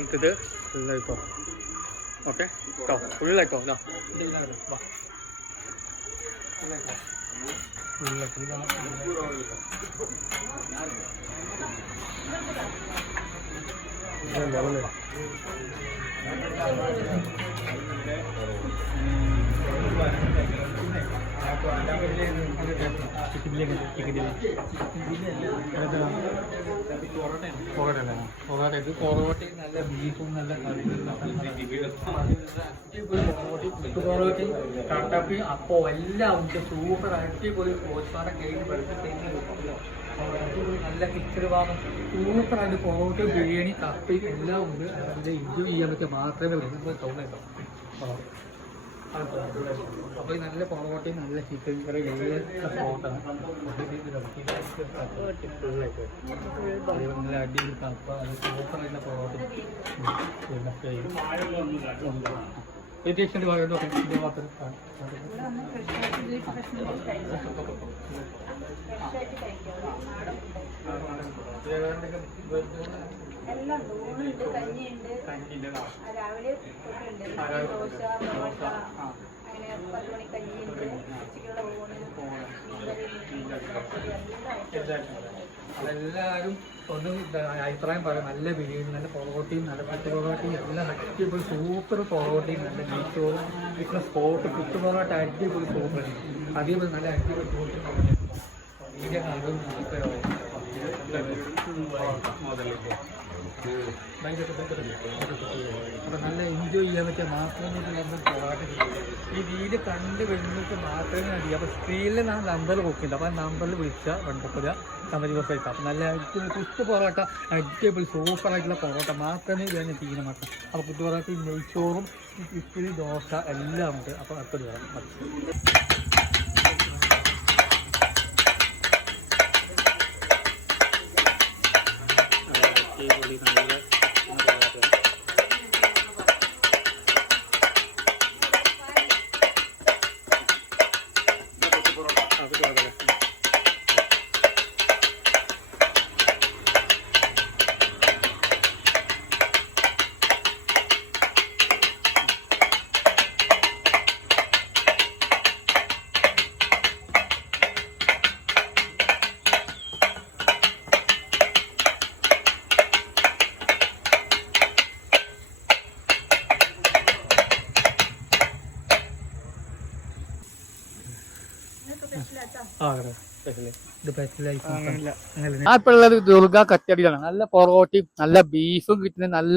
എടുത്തിട്ട് ഫുള്ളായിക്കോ. ഓക്കെ കേട്ടോ, ഫുള്ളായിക്കോ. ഇതാ പൊറോട്ടയും നല്ല ബീഫും നല്ല പൊറോട്ടയും കട്ടപ്പയും അപ്പോൾ എല്ലാം ഉണ്ട്. സൂപ്പർ അടിപൊളി പ്രോത്സാഹനം കഴിഞ്ഞ് പഠിച്ചിട്ട് നല്ല കിച്ചഡ് ഭാഗം സൂപ്പറായിട്ട് പൊറോട്ടയും ബിരിയാണി കപ്പയും എല്ലാം ഉണ്ട്. നല്ല എൻജോയ് ചെയ്യാൻ പറ്റിയ മാത്രമേ വരുന്നത് തോന്നുന്നുണ്ടോ. അപ്പോൾ നല്ല പൊറോട്ടയും നല്ല ചിക്കൻ കറി പൊറോട്ട നല്ല അടിപൊളി കപ്പ അത് സൂപ്പറായിട്ടുള്ള പൊറോട്ട ഏകദേശം ഭാഗം മാത്രം എല്ലാം ഊണുണ്ട്, കഞ്ഞിയുണ്ട്, രാവിലെ ദോശ, പൊറോട്ട, അങ്ങനെ 10 മണി കഞ്ഞിയുണ്ട്, ഉച്ചയ്ക്കുള്ള അതെല്ലാവരും ഒന്ന് അഭിപ്രായം പറയാം. നല്ല ബിരിയാണി, നല്ല പൊറോട്ടയും, നല്ല കുത്തു പൊറോട്ടയും എല്ലാം അടിപൊളി സൂപ്പർ പൊറോട്ടയും, നല്ല ബീച്ചോറും കിട്ടുന്ന സ്പോട്ട് കുത്തു പൊറോട്ട അടിപൊളി സൂപ്പർ. അതേപോലെ നല്ല അടിപൊളി അപ്പം നല്ല എൻജോയ് ചെയ്യാൻ പറ്റിയ മാത്രമേ നമ്മൾ പൊറോട്ട ഈ വീട് കണ്ട് വരുന്നവർക്ക് മാത്രമേ അറിയാം. അപ്പോൾ സ്ക്രീനിൽ നമ്പർ നോക്കിയിട്ടുണ്ട്. അപ്പോൾ ആ നമ്പറിൽ വിളിച്ചാൽ വണ്ടപ്പുര ദിവസമായിട്ട് അപ്പം നല്ല അടിപൊളി കുത്തു പൊറോട്ട അടിപൊളി സൂപ്പറായിട്ടുള്ള പൊറോട്ട മാത്രമേ ഞാൻ തീരുമാനം. അപ്പോൾ കുത്തു പൊറോട്ടയും നെയ്ച്ചോറും ഇഡ്ഡലി ദോശ എല്ലാം ഉണ്ട്. അപ്പോൾ അടുത്തൊരു വരാം മതി. ഇപ്പോഴുള്ളത് ദുർഗ കച്ചടിയാണ്. നല്ല പൊറോട്ടയും നല്ല ബീഫും കിട്ടുന്ന നല്ല